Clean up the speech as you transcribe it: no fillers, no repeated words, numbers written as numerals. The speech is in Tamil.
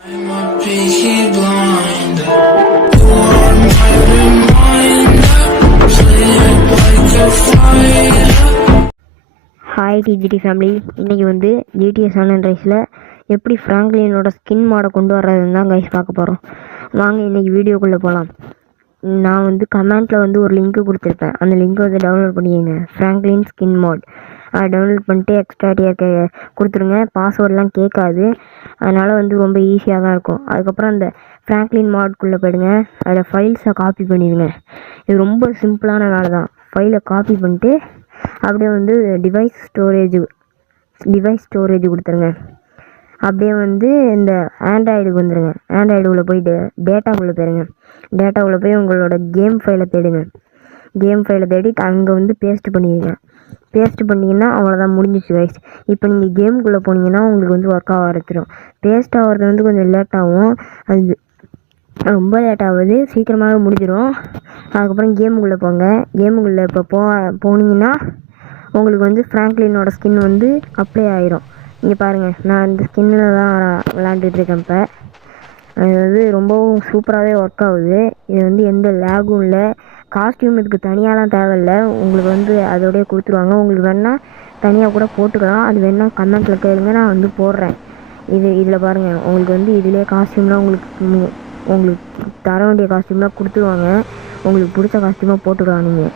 I'm a picky blind. You are my reminder. Play it like a fighter. Hi டிஜிடி family. இன்றைக்கி வந்து ஜிடிஏ சான் அண்ட்ரைஸில் எப்படி ஃப்ராங்க்லினோட ஸ்கின் மாடை கொண்டு வர்றதுன்னு தான் கைஸ் பார்க்க போகிறோம். வாங்க இன்றைக்கி வீடியோக்குள்ளே போகலாம். நான் வந்து கமெண்ட்டில் வந்து ஒரு லிங்க்கு கொடுத்துருப்பேன். அந்த லிங்க்கை வந்து டவுன்லோட் பண்ணிக்கோங்க. ஃப்ராங்க்லின் ஸ்கின் மாட் அதை டவுன்லோட் பண்ணிட்டு எக்ஸ்ட்ரா டிஆர் கொடுத்துருங்க. பாஸ்வேர்டெலாம் கேட்காது, அதனால் வந்து ரொம்ப ஈஸியாக தான் இருக்கும். அதுக்கப்புறம் அந்த ஃப்ராங்க்லின் மாட்குள்ளே போயிடுங்க. அதில் ஃபைல்ஸை காப்பி பண்ணிடுங்க. இது ரொம்ப சிம்பிளான வேலை தான். ஃபைலை காப்பி பண்ணிட்டு அப்படியே வந்து டிவைஸ் ஸ்டோரேஜ் கொடுத்துருங்க. அப்படியே வந்து இந்த ஆண்ட்ராய்டுக்கு வந்துடுங்க. ஆண்ட்ராய்டுக்குள்ளே போயிட்டு டேட்டாக்குள்ளே போயிருங்க. டேட்டாக்குள்ளே போய் உங்களோட கேம் ஃபைலை தேடுங்க. கேம் ஃபைலை தேடி அங்கே வந்து பேஸ்ட் பண்ணிடுங்க. பேஸ்ட் பண்ணிங்கன்னா அவ்வளோதான், முடிஞ்சிச்சு கைஸ். இப்போ நீங்கள் கேமுக்குள்ளே போனீங்கன்னா உங்களுக்கு வந்து ஒர்க் ஆக ஆரம்பிச்சிடும். பேஸ்ட் ஆகிறது வந்து கொஞ்சம் லேட் ஆகும், அது ரொம்ப லேட் ஆகுது, சீக்கிரமாகவே முடிஞ்சிடும். அதுக்கப்புறம் கேமுக்குள்ளே போங்க. கேமுக்குள்ளே இப்போ போனீங்கன்னா உங்களுக்கு வந்து ஃப்ராங்க்லினோட ஸ்கின் வந்து அப்ளை ஆகிரும். இங்கே பாருங்கள், நான் இந்த ஸ்கின்னில் தான் விளாண்டுட்ருக்கேன். இப்போ அது வந்து ரொம்பவும் சூப்பராகவே ஒர்க் ஆகுது. இது வந்து எந்த லேகும் இல்லை. காஸ்டியூம் இதுக்கு தனியாலாம் தேவையில்லை, உங்களுக்கு வந்து அதோடய கொடுத்துருவாங்க. உங்களுக்கு வேணால் தனியாக கூட போட்டுக்கலாம். அது வேணால் கமெண்ட்டில் கேளுங்க, நான் வந்து போடுறேன். இதில் பாருங்கள், உங்களுக்கு வந்து இதிலே காஸ்டியூம்லாம் உங்களுக்கு தர வேண்டிய காஸ்டியூம்லாம் கொடுத்துருவாங்க. உங்களுக்கு பிடிச்ச காஸ்டியூமாக போட்டுக்கலாம் நீங்கள்.